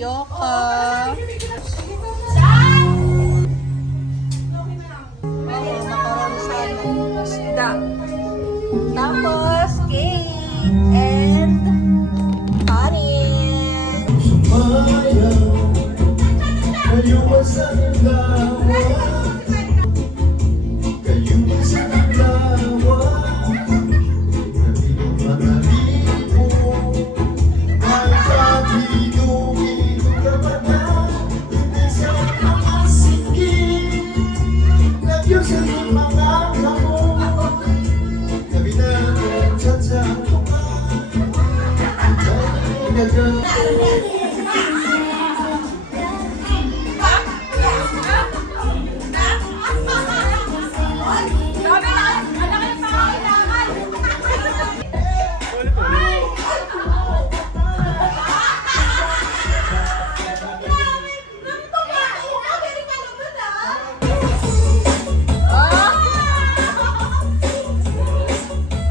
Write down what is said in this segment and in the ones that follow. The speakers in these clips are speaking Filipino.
tapioca. Macaron salad. Isda. Tapos, cake and kanin.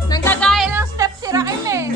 Nanggagaya ng step si Raquel eh.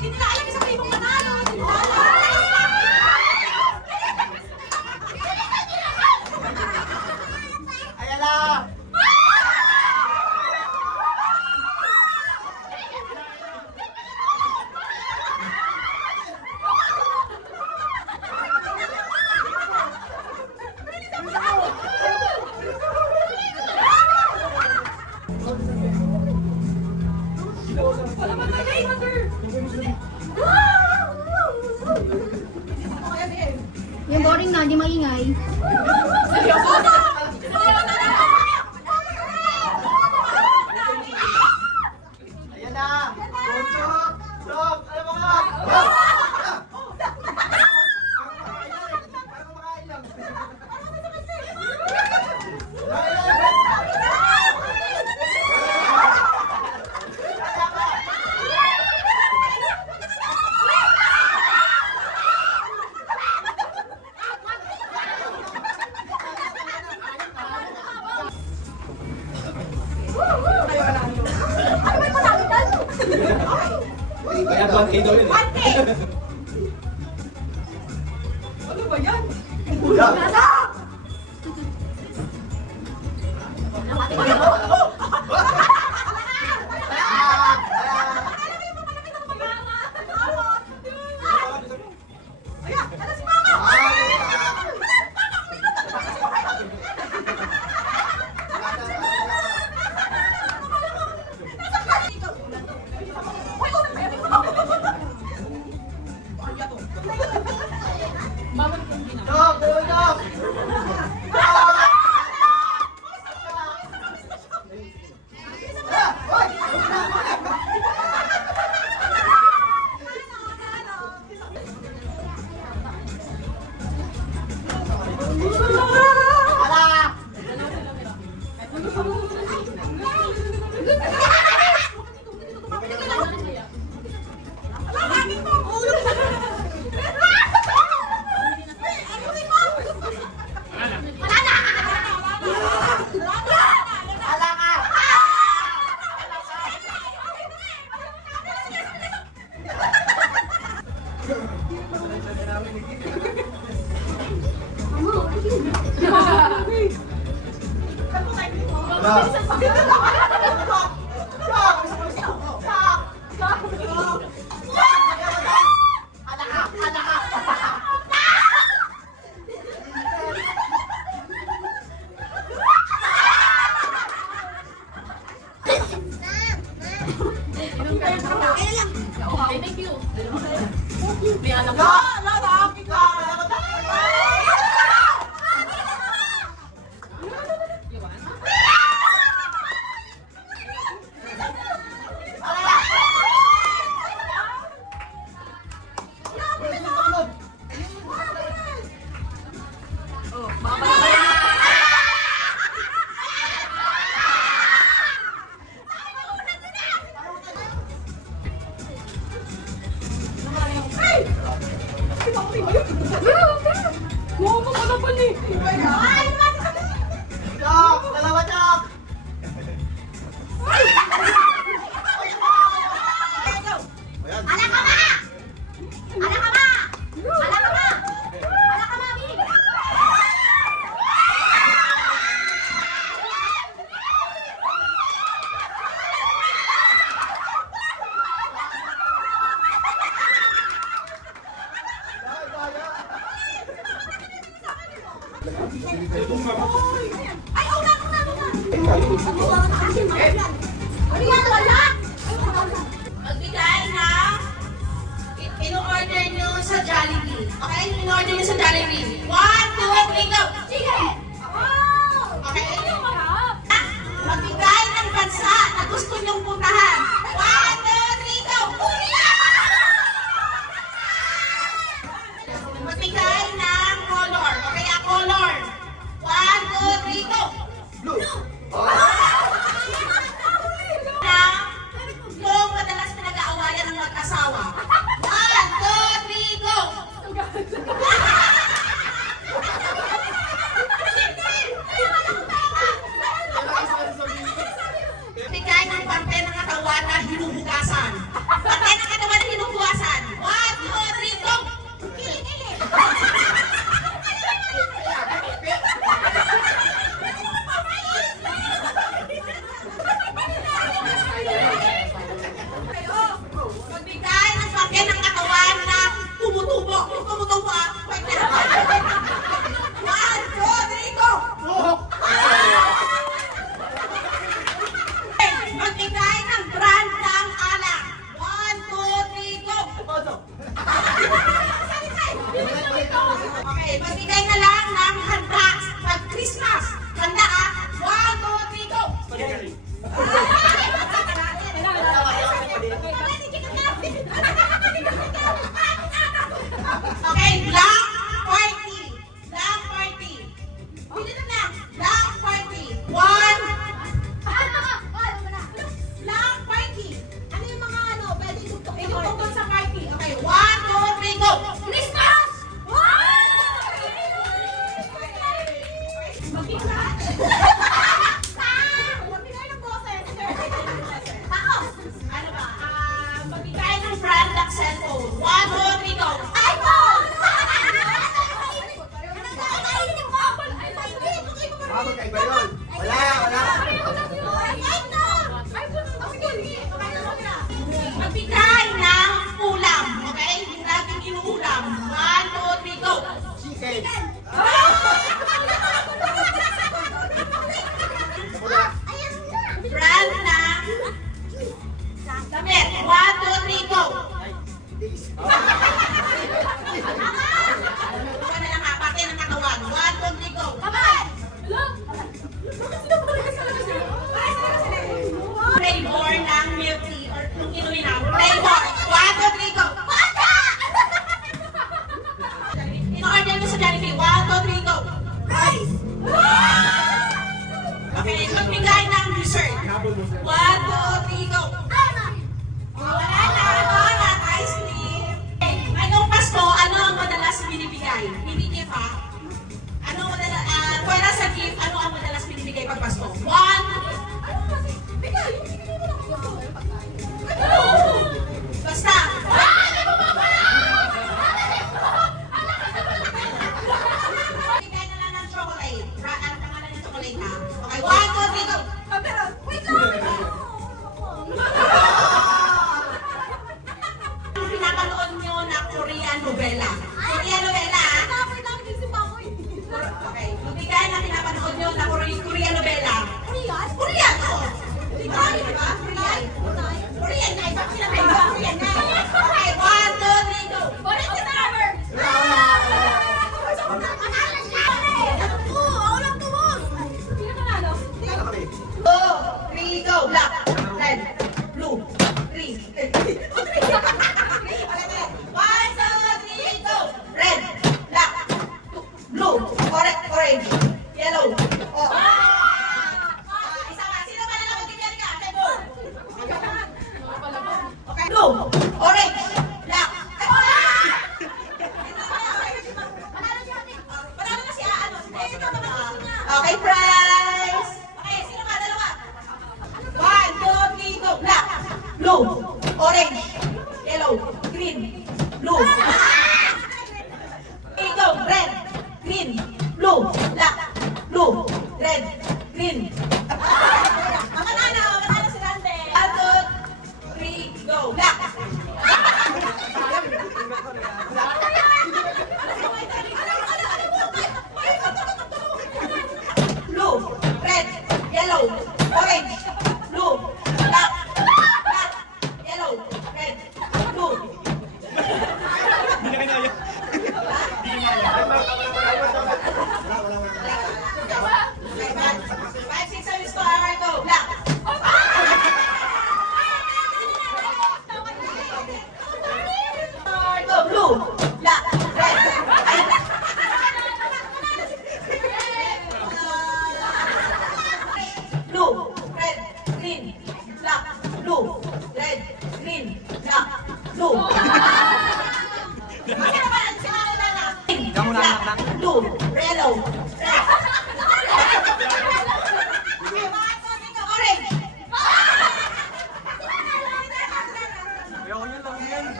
Hindi na alam isa kayo manalo. Yung boring na, di maingay. Ayan na! Chok! Chok! Ano ba ka? Kaya 1K daw yun. Ano ba yan? Chok! Chok! Chok! Dalawa, Chok! Magbigay ng in-order nyo sa Jollibee. Okay? In-order nyo sa Jollibee. 1, 2, 3, go! Sige! Okay? Magbigay ng bansa na gusto nyong puntahan. 1, 2, 3, go! Magbigay ng color. Okay, a color. 1, 2, 3, go! Blue! Yung madalas pinag-aawayan ng mag-asawa. 1, 2, 3, go! Bigay ng parte ng katawan na Brand ng damit. 1, 2, 3, go! Ano na lang ha, parte ng katawan. 1, 2, 3, go! Flavor ng milk tea or kung inumin na. Flavor. 1, 2, 3, go! In-order nyo sa Jollibee. 1, 2, 3, go! Okay, magbigay ng dessert. 1, 2, 3, go! Wala na, ice cream. Okay, ngayong Pasko, ano ang madalas binibigay? Hindi gift ha? Ano ang madalas, pwera sa gift, ano ang madalas binibigay pag Pasko? 1, basta. Bigay na lang ng chocolate. Ano pangalan ng chocolate ha? Okay, 1, 2, 3, go! Ang pinapanood nyo na Korean novela. Korean novela ha? Okay, magbigay na pinapanood nyo na Korean novela. Korean to! Korean, di ba? Korean. Korean na, ibang sila may ibang Korean na. Okay, 1, 2, 3, go! Go! 3, go! Black, red, blue, green. 1, 2, 3, go! Red, black, blue, orange, yellow. Oh. Isa pa. Sino ba na lang magbibigyan ka? Okay, go. Okay, blue, orange, black. Panalo na siya. Okay, prize. Okay, sino ba? Dalawa. 1, 2, 3, go. Black, blue, orange, yellow, green, blue. Okay, go. Red, green, blue, black, blue, red, green. Manalo si Rande. 1, 2, 3, go. Black. Blue, red, yellow, orange, blue, black, yellow, red, blue. Hindi na kanya. Okay, 5, 6, 7, go. Alright, go. Black. Go. Blue, black, red. Blue, red, green, black, blue, red, green, black, blue. Black, blue, yellow, red. Okay, orange.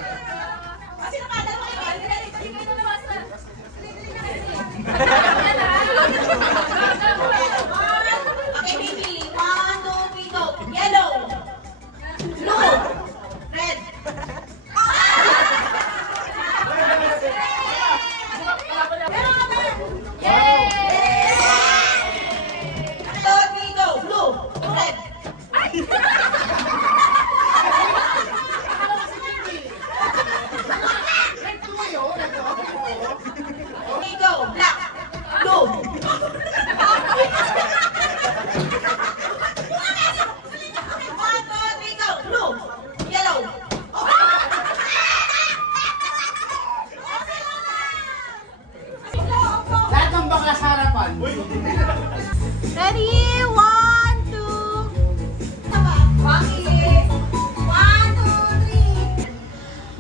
Sino pa? Dalawa yun. Okay, baby. 1, 2, 3, go. Yellow, blue, red. Go. Blue, red. Okay, go. Black, blue. 1, 2, 3, go. Blue, yellow. Lahat ng bakla sa harapan. Ready? 1, 2.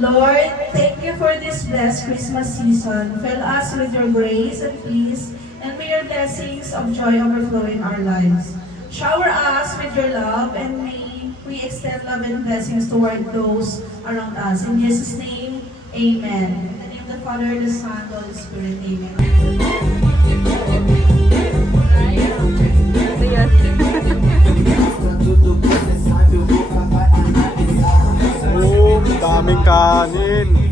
Lord, thank you for this blessed Christmas season. Fill us with your grace and peace, and may your blessings of joy overflow in our lives. Shower us with your love, and may we extend love and blessings toward those around us. In Jesus' name, amen. In the name of the Father, the Son, the Holy Spirit, amen. Oh, daming kanin.